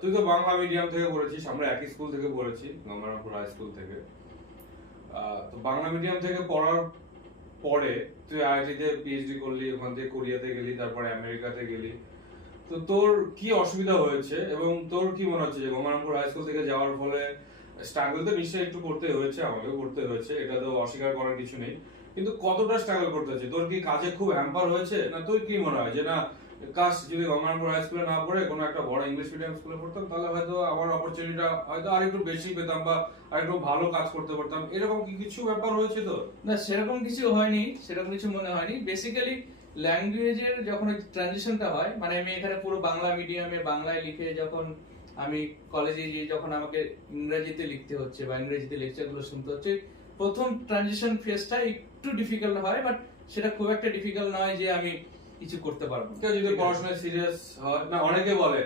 তুই তো বাংলা মিডিয়াম থেকে পড়েছিস, আমরা একই স্কুল থেকে পড়েছি, গঙ্গারামপুর হাই স্কুল থেকে। তো বাংলা মিডিয়াম থেকে পড়ার পরে তুই আইআইটি তে পিএইচডি করলি, ওখান থেকে কোরিয়াতে গেলি, তারপরে আমেরিকাতে গেলি। তো তোর কি অসুবিধা হয়েছে এবং তোর কি মনে হচ্ছে যে গঙ্গারামপুর হাই স্কুল থেকে যাওয়ার ফলে স্ট্রাগল তো নিশ্চয়ই একটু করতে হয়েছে, আমাকেও করতে হয়েছে, এটা তো অস্বীকার করার কিছু নেই, কিন্তু কতটা স্ট্রাগল করতে হয়েছে? তোর কি কাজে খুব হ্যাম্পার হয়েছে, না তোর কি মনে হয় যে না কাশ যদি গঙ্গারামপুর হাই স্কুলে না পড়ে কোনো একটা বড় ইংলিশ মিডিয়াম স্কুলে পড়তাম তাহলে হয়তো আমার অপরচুনিটিটা হয়তো আরেকটু বেশি পেতাম বা আরেকটু ভালো কাজ করতে পারতাম, এরকম কি কিছু ব্যাপার হয়েছে তো? না, সেরকম কিছু হয়নি, সেরকম কিছু মনে হয়নি। বেসিক্যালি ল্যাঙ্গুয়েজের যখন ট্রানজিশনটা হয়, মানে আমি এখানে পুরো বাংলা মিডিয়ামে বাংলায় লিখে যখন আমি কলেজে গিয়ে যখন আমাকে ইংরেজিতে লিখতে হচ্ছে বা ইংরেজিতে লেকচারগুলো শুনতে হচ্ছে, প্রথম ট্রানজিশন ফেজটা একটু ডিফিকাল্ট হয়, বাট সেটা খুব একটা ডিফিকাল্ট নয় যে আমি কিছু করতে পারবো। কেউ যদি পড়াশোনায় সিরিয়াস হয়, না অনেকে বলে,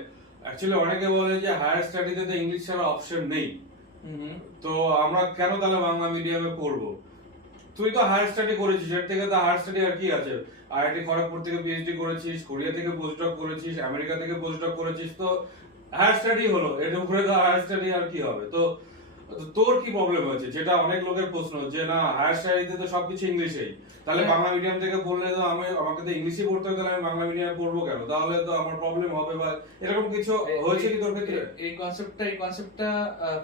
অ্যাকচুয়ালি অনেকে বলে যে হায়ার স্টাডিতে তো ইংলিশ ছাড়া অপশন নেই, তো আমরা কেন তাহলে বাংলা মিডিয়ামে পড়বো? তুই তো হায়ার স্টাডি করেছিস, এর থেকে তো হায়ার স্টাডি আর কি আছে? আইআইটি খড়গপুর থেকে পিএইচডি করেছিস, কোরিয়া থেকে পোস্টডক করেছিস, আমেরিকা থেকে পোস্টডক করেছিস, তো হায়ার স্টাডি হলো, এর উপরে তো হায়ার স্টাডি আর কি হবে? তো তো তোর কি প্রবলেম হয়েছে, যেটা অনেক লোকের প্রশ্ন যে না হায়ার স্টাডিতে তো সবকিছু ইংলিশেই, তাহলে বাংলা মিডিয়াম থেকে পড়লে তো আমাকে তো ইংলিশই পড়তে হবে, তাহলে আমি বাংলা মিডিয়ামে পড়বো কেন? তাহলে তো আমার প্রবলেম হবে, বা এরকম কিছু হয়েছে কি তোর ক্ষেত্রে? এই কনসেপ্টটা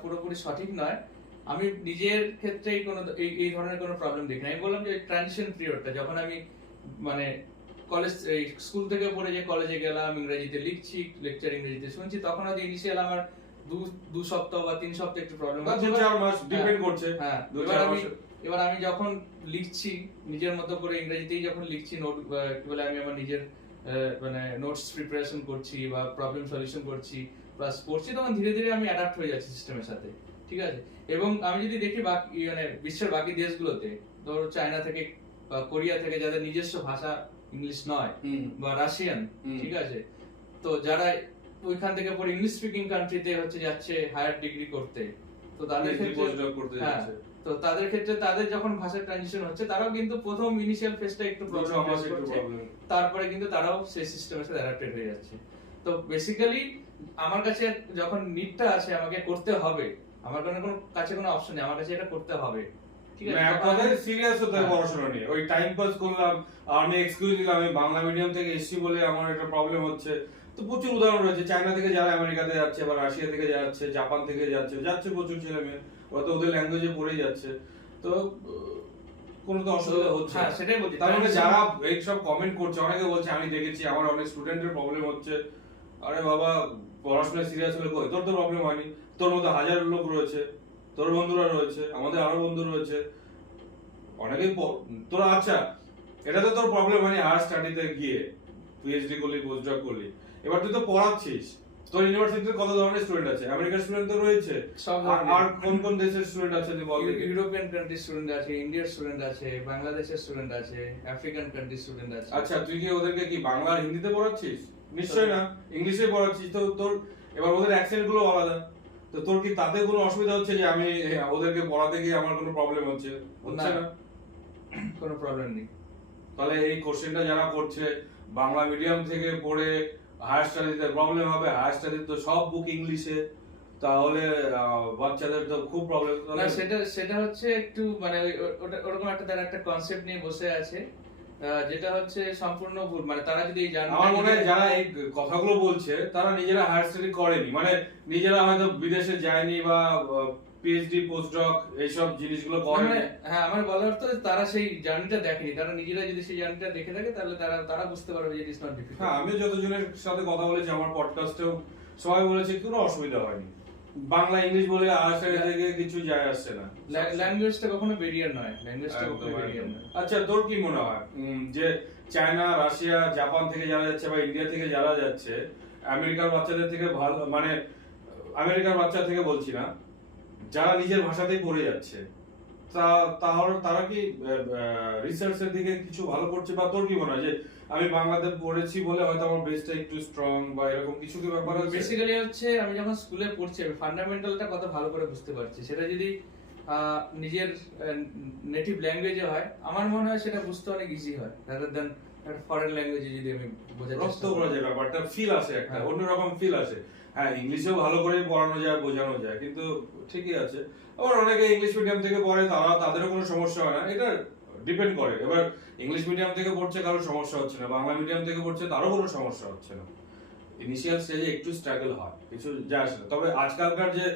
পুরোপুরি সঠিক নয়। আমি নিজের ক্ষেত্রে এই ধরনের কোনো প্রবলেম দেখি না। আমি বললাম যে ট্রানজিশন পিরিয়ডটা যখন আমি মানে কলেজ স্কুল থেকে পড়ে যে কলেজে গেলাম, ইংরেজিতে লিখছি, লেকচার ইংরেজিতে শুনছি, তখন হয়তো ইনিশিয়াল আমার দু সপ্তাহ বা 3 সপ্তাহ একটু প্রবলেম বা 2-4 মাস ডিপেন্ড করছে। হ্যাঁ, এবার আমি যখন লিখছি নিজের মতো করে ইংরেজিতেই যখন লিখছি, নোট কি বলে আমি আমার নিজের মানে নোটস প্রিপারেশন করছি বা প্রবলেম সলিউশন করছি প্লাস পড়ছি, তখন ধীরে ধীরে আমি অ্যাডাপ্ট হয়ে যাচ্ছি সিস্টেমের সাথে, ঠিক আছে। এবং আমি যদি দেখি বাকি মানে বিশ্বের বাকি দেশগুলোতে, ধরো চায়না থেকে বা কোরিয়া থেকে, যাদের নিজস্ব ভাষা ইংলিশ নয়, বা রাশিয়ান, ঠিক আছে, তো যারা ওইখান থেকে পরে ইংলিশ স্পিকিং কান্ট্রিতে হচ্ছে যাচ্ছে হায়ার ডিগ্রি করতে, তো তাদের ক্ষেত্রে তো তাদের ক্ষেত্রে তাদের যখন ভাষার ট্রানজিশন হচ্ছে, তারাও কিন্তু প্রথম ইনিশিয়াল ফেজটা একটু প্রবলেম ফেস করছে, তারপরে কিন্তু তারাও সেই সিস্টেমের সাথে অ্যাডাপ্টেড হয়ে যাচ্ছে। তো বেসিক্যালি আমার কাছে যখন নিডটা আছে, আমাকে করতে হবে, আমার কোনো কাছে কোনো অপশন নেই, আমার কাছে এটা করতে হবে, ঠিক আছে। এক কথায় সিরিয়াস হতে হবে পড়াশোনা নিয়ে, ওই টাইম পাস করলাম আর আমি এক্সকিউজ দিলাম আমি বাংলা মিডিয়াম থেকে এসেছি বলে আমার একটা প্রবলেম হচ্ছে। তো প্রচুর উদাহরণ রয়েছে, চায়না থেকে যারা আমেরিকাতে যাচ্ছে বা রাশিয়া থেকে যাচ্ছে, জাপান থেকে যাচ্ছে প্রচুর ছেলে মেয়ে, ওরা তো ওদের ল্যাঙ্গুয়েজে পড়েই যাচ্ছে, তো কোনো তো অসুবিধা হচ্ছে। হ্যাঁ, সেটাই বলছি। তার মানে যারা এই সব কমেন্ট করছে, অনেকে বলছে আমি দেখেছি আমার অনেক স্টুডেন্টের প্রবলেম হচ্ছে, আরে বাবা পড়াশোনায় সিরিয়াস হলে কই, তোর তো প্রবলেম হয়নি, তোর মতো হাজার লোক রয়েছে, তোর বন্ধুরা রয়েছে, আমাদের আরো বন্ধু রয়েছে, অনেকেই তোরা, আচ্ছা এটা তো তোর প্রবলেম হয়নি হায়ার স্টাডিতে গিয়ে পিএইচডি করলি, পোস্টডক করলি, এবার তুই তো পড়াচ্ছিস, তোর ইউনিভার্সিটিতে কত ধরনের স্টুডেন্ট আছে, আমেরিকার স্টুডেন্ট তো রয়েছে, আর কোন কোন দেশের স্টুডেন্ট আছে তুই বল? ইউরোপিয়ান কান্ট্রি স্টুডেন্ট আছে, ইন্ডিয়ার স্টুডেন্ট আছে, বাংলাদেশের স্টুডেন্ট আছে, আফ্রিকান কান্ট্রি স্টুডেন্ট আছে। আচ্ছা তুই কি ওদেরকে কি বাংলা আর হিন্দিতে পড়াচ্ছিস? নিশ্চয়ই না, ইংলিশে পড়াচ্ছিস, তো তোর এবার ওদের অ্যাকসেন্ট গুলো আলাদা, তো তোর কি তাতে কোনো অসুবিধা হচ্ছে যে আমি ওদেরকে পড়াতে গিয়ে আমার কোনো প্রবলেম হচ্ছে না? কোনো প্রবলেম নেই। তাহলে এই কোশ্চেনটা যারা করছে বাংলা মিডিয়াম থেকে পড়ে হায়ার স্টাডিতে প্রবলেম হবে, হায়ার স্টাডিতে তো সব বুক ইংলিশে, তাহলে বাচ্চাদের তো খুব প্রবলেম। না, সেটা হচ্ছে একটু মানে ওরকম তার একটা কনসেপ্ট নিয়ে বসে আছে, যেটা হচ্ছে সম্পূর্ণ ভুল। মানে তারা যদি আমার মনে হয় যারা এই কথাগুলো বলছে তারা নিজেরা হায়ার স্টাডি করেনি, মানে নিজেরা হয়তো বিদেশে যায়নি বা পিএইচডি পোস্টডক এইসব জিনিসগুলো করেনি। হ্যাঁ, আমার বলার অর্থ তারা সেই জার্নিটা দেখেনি, তারা নিজেরা যদি সেই জার্নিটা দেখে থাকে তাহলে তারা বুঝতে পারবে যে ইট ইজ নট ডিফিকাল্ট। হ্যাঁ, আমি যতজনের সাথে কথা বলেছি আমার পডকাস্টেও সবাই বলেছে কোনো অসুবিধা হয়নি, বাংলা ইংলিশ বলে হায়ার স্টাডি থেকে কিছু যায় আসছে না, ল্যাঙ্গুয়েজটা কখনো ব্যারিয়ার নয়, ল্যাঙ্গুয়েজটা কখনো ব্যারিয়ার নয়। আচ্ছা তোর কি মনে হয় যে চায়না, রাশিয়া, জাপান থেকে যারা যাচ্ছে বা ইন্ডিয়া থেকে যারা যাচ্ছে, আমেরিকার বাচ্চাদের থেকে ভালো, মানে আমেরিকার বাচ্চা থেকে বলছি না, যারা নিজের ভাষাতেই পড়ে যাচ্ছে, তাহলে তারা কি রিসার্চের দিকে কিছু ভালো করছে? বা তোর কি মনে হয় যে আমি বাংলাতে পড়েছি বলে হয়তো আমার বেসটা একটু স্ট্রং বা এরকম কিছু কি ব্যাপার আছে? বেসিক্যালি হচ্ছে আমি যখন স্কুলে পড়ছি আমি ফান্ডামেন্টালটা কত ভালো করে বুঝতে পারছি, সেটা যদি নিজের নেটিভ ল্যাঙ্গুয়েজে হয় আমার মনে হয় সেটা বুঝতে অনেক ইজি হয়, রাদার দ্যান একটা ফরেন ল্যাঙ্গুয়েজে যদি আমি বোঝাতে রপ্ত করা যায়, ব্যাপারটা ফিল আসে, একটা অন্যরকম ফিল আসে। হ্যাঁ ইংলিশেও ভালো করে পড়ানো যায়, বোঝানো যায়, কিন্তু ঠিকই আছে। আবার অনেকে ইংলিশ মিডিয়াম থেকে পড়ে, তাদেরও কোনো সমস্যা হয় না, এটা ডিপেন্ড করে। এবার ইংলিশ মিডিয়াম থেকে পড়ছে কারোর সমস্যা হচ্ছে না, বাংলা মিডিয়াম থেকে পড়ছে তারও কোনো সমস্যা হচ্ছে না। ইনিশিয়াল স্টেজে একটু স্ট্রাগল হয়, কিছু যায় আসে না। তবে আজকালকার যে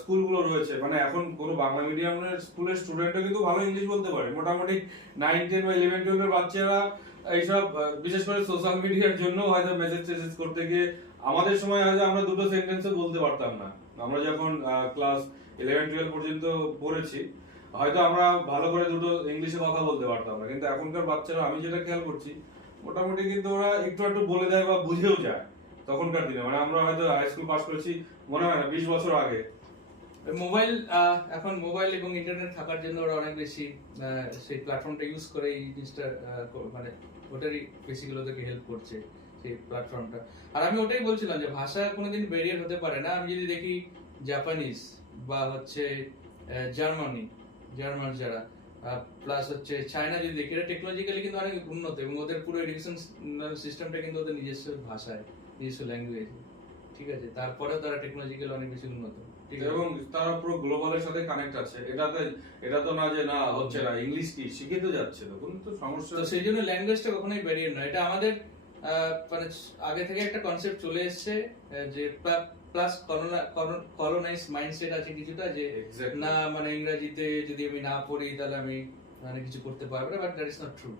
স্কুলগুলো রয়েছে, মানে এখন কোনো বাংলা মিডিয়ামের স্কুলের স্টুডেন্টও কিন্তু ভালো ইংলিশ বলতে পারে। মোটামুটি 9, 10 বা 11, 12 এর বাচ্চারা এইসব বিশেষ করে সোশ্যাল মিডিয়ার জন্য হয়তো মেসেজ টেসেজ করতে গিয়ে আমাদের সময় হয়তো আমরা দুটো সেন্টেন্সও বলতে পারতাম না। আমরা যখন ক্লাস 11, 12 পর্যন্ত পড়েছি, হয়তো আমরা ভালো করে দুটো ইংলিশে কথা বলতে পারতাম না, কিন্তু এখনকার বাচ্চারা আমি যেটা খেয়াল করছি মোটামুটি কিন্তু ওরা একটু একটু বলে দেয় বা বুঝেও যায় তখনকার দিনে। মানে আমরা হয়তো হাই স্কুল পাস করেছি মনে হয় না 20 বছর আগে। মোবাইল এখন মোবাইল এবং ইন্টারনেট থাকার জন্য ওরা অনেক বেশি সেই প্ল্যাটফর্মটা ইউজ করে এই জিনিসটা মানে ওটারই বেসিক্যালি ওদেরকে হেল্প করছে সেই প্ল্যাটফর্মটা। আর আমি ওটাই বলছিলাম যে ভাষা কোনোদিন ব্যারিয়ার হতে পারে না। আমি যদি দেখি জাপানিজ বা হচ্ছে জার্মান যারা প্লাস হচ্ছে চায়না যদি দেখি, এটা টেকনোলজিক্যালি কিন্তু অনেক উন্নত এবং ওদের পুরো এডুকেশন সিস্টেমটা কিন্তু ওদের নিজস্ব ভাষায়, নিজস্ব ল্যাঙ্গুয়েজ, ঠিক আছে, তারপরেও তারা টেকনোলজিক্যালি অনেক বেশি উন্নত, ঠিক আছে, এবং তারা পুরো গ্লোবালের সাথে কানেক্ট আছে। এটা তো না যে না হচ্ছে না, ইংলিশ কি শিখে তো যাচ্ছে, তো কোনো তো সমস্যা। তো সেই জন্য ল্যাঙ্গুয়েজটা কখনোই ব্যারিয়ার নয়। এটা আমাদের মানে আগে থেকে একটা কনসেপ্ট চলে এসেছে যে প্লাস কলোনাইজ মাইন্ডসেট আছে কিছুটা, যে Exactly. না মানে ইংরেজিতে যদি আমি না পড়ি তাহলে আমি মানে কিছু করতে পারবো না, but that is not true.